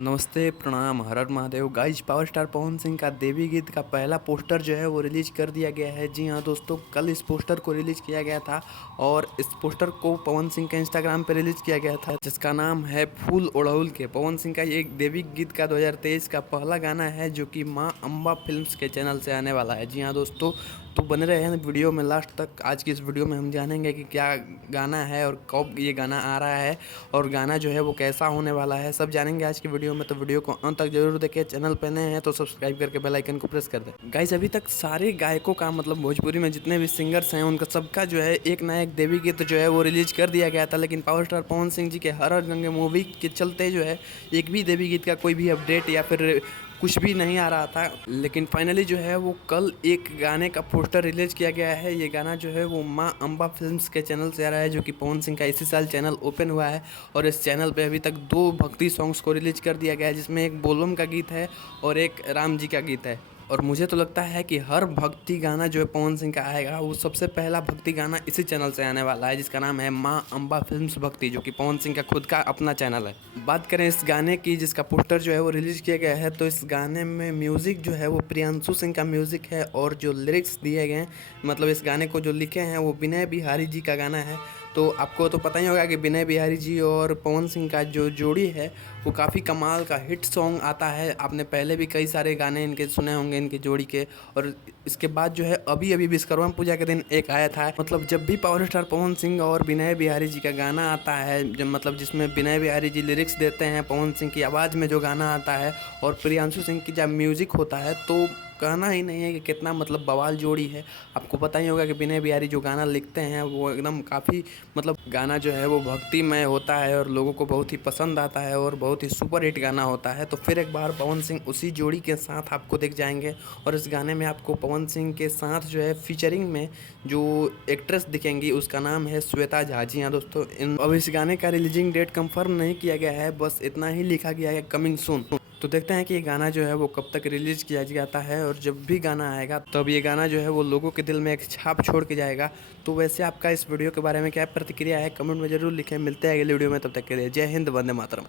नमस्ते, प्रणाम, हर हर Mahadev. Guys, power star Pawan Singh का देवी गीत का पहला पोस्टर जो है वो रिलीज कर दिया गया है। जी हाँ दोस्तों, कल इस पोस्टर को रिलीज किया गया था और इस पोस्टर को पवन सिंह के इंस्टाग्राम पे रिलीज किया गया था, जिसका नाम है फूल ओढ़ौल के। पवन सिंह का ये एक देवी गीत का 2023 का पहला गाना है, जो कि माँ अम्बा फिल्म्स के चैनल से आने वाला है। जी हाँ दोस्तों, तो बने रहे हैं वीडियो में लास्ट तक। आज की इस वीडियो में हम जानेंगे कि क्या गाना है और कब ये गाना आ रहा है और गाना जो है वो कैसा होने वाला है, सब जानेंगे आज की वीडियो में। तो वीडियो को अंत तक जरूर देखें। चैनल पे नए हैं तो सब्सक्राइब करके बेल आइकन को प्रेस कर दें। गाइस, अभी तक सारे गायकों का मतलब भोजपुरी में जितने भी सिंगर्स हैं उनका सबका जो है एक ना एक देवी गीत जो है वो रिलीज कर दिया गया था, लेकिन पावर स्टार पवन सिंह जी के हर हर गंगे मूवी के चलते जो है एक भी देवी गीत का कोई भी अपडेट या फिर कुछ भी नहीं आ रहा था। लेकिन फाइनली जो है वो कल एक गाने का पोस्टर रिलीज किया गया है। ये गाना जो है वो माँ अम्बा फिल्म्स के चैनल से आ रहा है, जो कि पवन सिंह का इसी साल चैनल ओपन हुआ है। और इस चैनल पे अभी तक 2 भक्ति सॉन्ग्स को रिलीज कर दिया गया है, जिसमें एक बोलबम का गीत है और एक राम जी का गीत है। और मुझे तो लगता है कि हर भक्ति गाना जो है पवन सिंह का आएगा, वो सबसे पहला भक्ति गाना इसी चैनल से आने वाला है, जिसका नाम है माँ अम्बा फिल्म्स भक्ति, जो कि पवन सिंह का खुद का अपना चैनल है। बात करें इस गाने की, जिसका पोस्टर जो है वो रिलीज किया गया है, तो इस गाने में म्यूज़िक जो है वो प्रियांशु सिंह का म्यूज़िक है और जो लिरिक्स दिए गए हैं, मतलब इस गाने को जो लिखे हैं वो विनय बिहारी जी का गाना है। तो आपको तो पता ही होगा कि विनय बिहारी जी और पवन सिंह का जो जोड़ी है वो काफ़ी कमाल का हिट सॉन्ग आता है। आपने पहले भी कई सारे गाने इनके सुने होंगे, इनके जोड़ी के। और इसके बाद जो है अभी अभी विश्वकर्मा पूजा के दिन एक आया था, मतलब जब भी पावर स्टार पवन सिंह और विनय बिहारी जी का गाना आता है, जब मतलब जिसमें विनय बिहारी जी लिरिक्स देते हैं, पवन सिंह की आवाज़ में जो गाना आता है और प्रियांशु सिंह की जब म्यूज़िक होता है, तो कहना ही नहीं है कि कितना मतलब बवाल जोड़ी है। आपको पता ही होगा कि विनय बिहारी जो गाना लिखते हैं वो एकदम काफ़ी मतलब गाना जो है वो भक्तिमय होता है और लोगों को बहुत ही पसंद आता है और बहुत ही सुपर हिट गाना होता है। तो फिर एक बार पवन सिंह उसी जोड़ी के साथ आपको दिख जाएंगे और इस गाने में आपको पवन सिंह के साथ जो है फीचरिंग में जो एक्ट्रेस दिखेंगी उसका नाम है श्वेता झा। जी हाँ दोस्तों, अब इस गाने का रिलीजिंग डेट कंफर्म नहीं किया गया है, बस इतना ही लिखा गया है कमिंग सून। तो देखते हैं कि ये गाना जो है वो कब तक रिलीज किया जाता है, और जब भी गाना आएगा तब ये गाना जो है वो लोगों के दिल में एक छाप छोड़ के जाएगा। तो वैसे आपका इस वीडियो के बारे में क्या प्रतिक्रिया है, कमेंट में जरूर लिखें। मिलते हैं अगले वीडियो में, तब तक के लिए जय हिंद, वंदे मातरम।